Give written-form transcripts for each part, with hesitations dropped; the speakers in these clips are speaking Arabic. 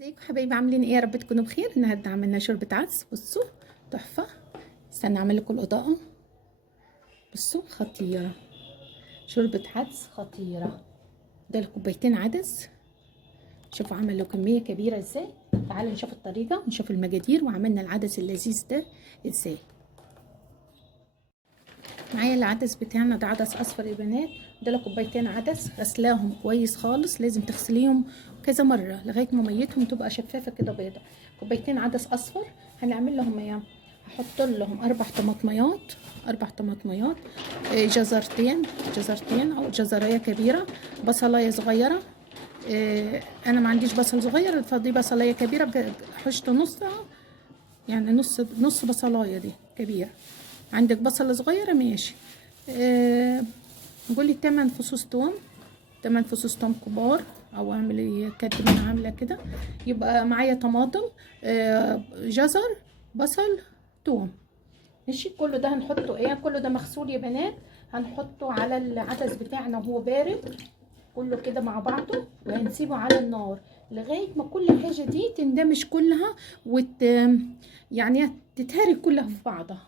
ازيكم حبايبي، عاملين ايه؟ يا رب تكونوا بخير. النهارده عملنا شوربه عدس. بصوا تحفه. استنى اعمل لكم الاضاءه. بصوا خطيره، شوربه عدس خطيره. ده كوبايتين عدس. شوفوا عملوا كميه كبيره ازاي. تعالوا نشوف الطريقه ونشوف المقادير وعملنا العدس اللذيذ ده ازاي. معايا العدس بتاعنا ده عدس اصفر يا بنات. ده كوبايتين عدس، غسلاهم كويس خالص. لازم تغسليهم كذا مره لغايه ما ميتهم تبقى شفافه كده بيضه. كوبايتين عدس اصفر. هنعمل لهم ايه؟ هحط لهم 4 طماطميات. 4 طماطميات. جزرتين او جزريه كبيره. بصلايه صغيره. انا ما عنديش بصل صغير، فدي بصلايه كبيره حشت نصها. يعني نص بصلايه دي كبيره. عندك بصله صغيره ماشي. قولي 8 فصوص توم. 8 فصوص توم كبار، او اعملي كاتب انا عامله كده. يبقى معايا طماطم، جزر، بصل، توم. ماشي. كله ده هنحطه ايه؟ كله ده مغسول يا بنات. هنحطه على العدس بتاعنا وهو بارد كله كده مع بعضه، وهنسيبه على النار لغايه ما كل حاجه دي تندمج كلها يعني تتهري كلها في بعضها.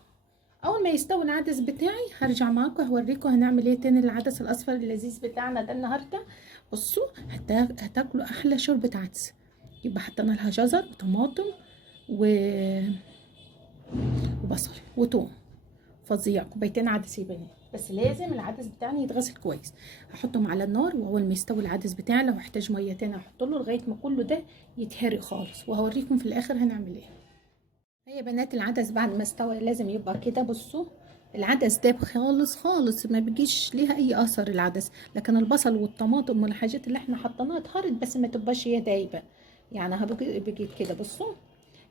اول ما يستوي العدس بتاعي هرجع معاكم هوريكم هنعمل ايه تاني. العدس الاصفر اللذيذ بتاعنا ده النهارده. بصوا هتاكلوا احلى شوربه عدس. يبقى حطينا لها جزر وطماطم وبصل وتوم. فظيع. كوبايتين عدس يا بنات، بس لازم العدس بتاعنا يتغسل كويس. هحطهم على النار، واول ما يستوي العدس بتاعي لو احتاج ميه تاني هحط له لغايه ما كله ده يتهري خالص، وهوريكم في الاخر هنعمل ايه. هي بنات العدس بعد ما استوى لازم يبقى كده. بصوا العدس داب خالص خالص، ما بيجيش ليها اي اثر العدس. لكن البصل والطماطم والحاجات اللي احنا حطيناها اتهرت، بس ما تبقاش هي دايبه. يعني بيجي كده. بصوا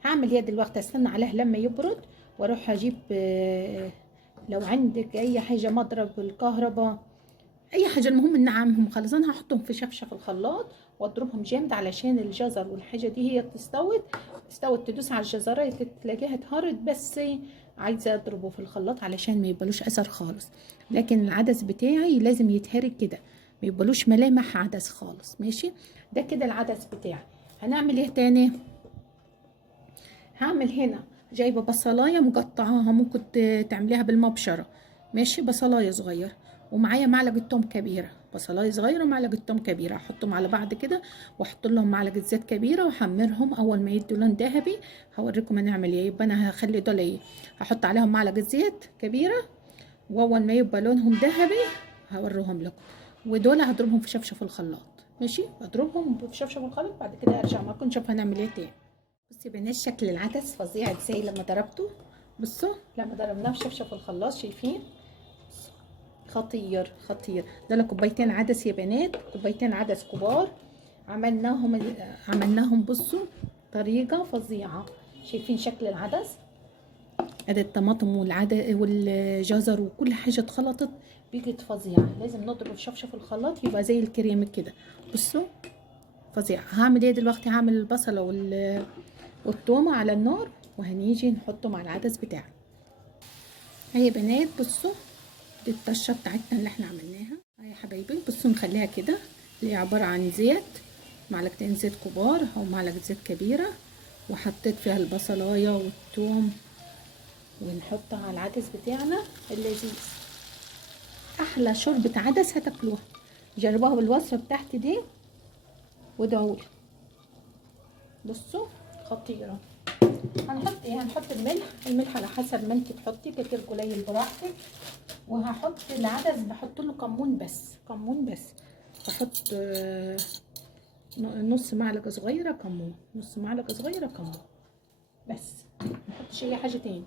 هعمل ايه دلوقتي؟ استنى عليه لما يبرد واروح اجيب لو عندك اي حاجه مضرب الكهرباء، اي حاجه، المهم ننعمهم خالص. انا هحطهم في شفشق الخلاط واضربهم جامد علشان الجزر والحاجه دي هي استوت تدوس على الجزريه تلاقيها اتهرت، بس عايزه اضربه في الخلاط علشان ما يبقالوش اثر خالص. لكن العدس بتاعي لازم يتهري كده، ما يبقالوش ملامح عدس خالص. ماشي. ده كده العدس بتاعي. هنعمل ايه تاني؟ هعمل هنا جايبه بصلايه مقطعاها، ممكن تعمليها بالمبشره. ماشي. بصلايه صغير، ومعايا معلقه توم كبيره. بصلايه صغيره ومعلقه توم كبيره هحطهم على بعض كده، واحط لهم معلقه زيت كبيره واحمرهم. اول ما يدوا لون ذهبي هوريكم هنعمل ايه. يبقى انا هخلي دول ايه، هحط عليهم معلقه زيت كبيره، واول ما يبقى لونهم ذهبي هوريهم لكم. ودول هضربهم في شفشف الخلاط. ماشي. اضربهم في شفشف الخلاط، بعد كده ارجع معاكم نشوف هنعمل ايه تاني. بصي يا بنات شكل العدس فظيع ازاي لما ضربته. بصوا لما ضربناه في شفشف الخلاط شايفين خطير خطير. ده كوبايتين عدس يا بنات، كوبايتين عدس كبار. عملناهم بصوا طريقه فظيعه. شايفين شكل العدس؟ ادي الطماطم والجزر وكل حاجه اتخلطت بقت فظيعه. لازم نضرب في شفشف الخلاط يبقى زي الكريم كده. بصوا فظيع. هعمل ايه دلوقتي؟ هعمل البصله والثومه على النار، وهنيجي نحطهم على العدس بتاعنا. هي بنات بصوا دي الطشه بتاعتنا اللي احنا عملناها. يا حبايبي بصوا نخليها كده، اللي هي عباره عن زيت، معلقتين زيت كبار او معلقه زيت كبيره، وحطيت فيها البصلايه والثوم، ونحطها على العدس بتاعنا اللذيذ. احلى شوربه عدس هتاكلوها. جربوها بالوصفه بتاعتي دي وادعولي. بصوا خطيره. هنحط ايه؟ هنحط الملح على حسب ما انت تحطي، كتير قليل براحتك. وهحط العدس بحط له كمون بس. بحط نص معلقه صغيره كمون، بس. ما نحطش اي حاجه تاني.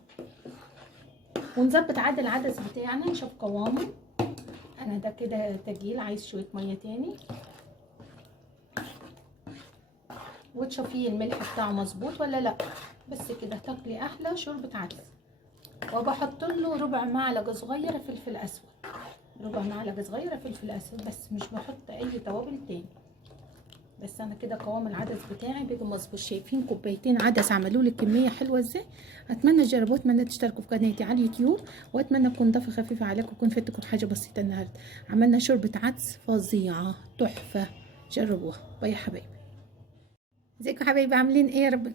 ونظبط عاد العدس بتاعنا نشوف قوامه. انا ده كده تجيل، عايز شويه ميه تاني، وتشوفي الملح بتاعه مظبوط ولا لا. بس كده تاكلي احلى شوربه عدس. وبحط له ربع معلقه صغيره فلفل اسود، بس مش بحط اي توابل تاني. بس انا كده قوام العدس بتاعي بيبقى مظبوط. شايفين كوبايتين عدس عملوا لي كميه حلوه ازاي. اتمنى تجربوا، اتمنى تشتركوا في قناتي على اليوتيوب، واتمنى تكون ضيفه خفيفه عليكم وكون فدتكم بحاجه بسيطه النهارده. عملنا شوربه عدس فظيعه تحفه. جربوها. باي يا حبايبي. ازيكم حبايبي عاملين ايه يا رب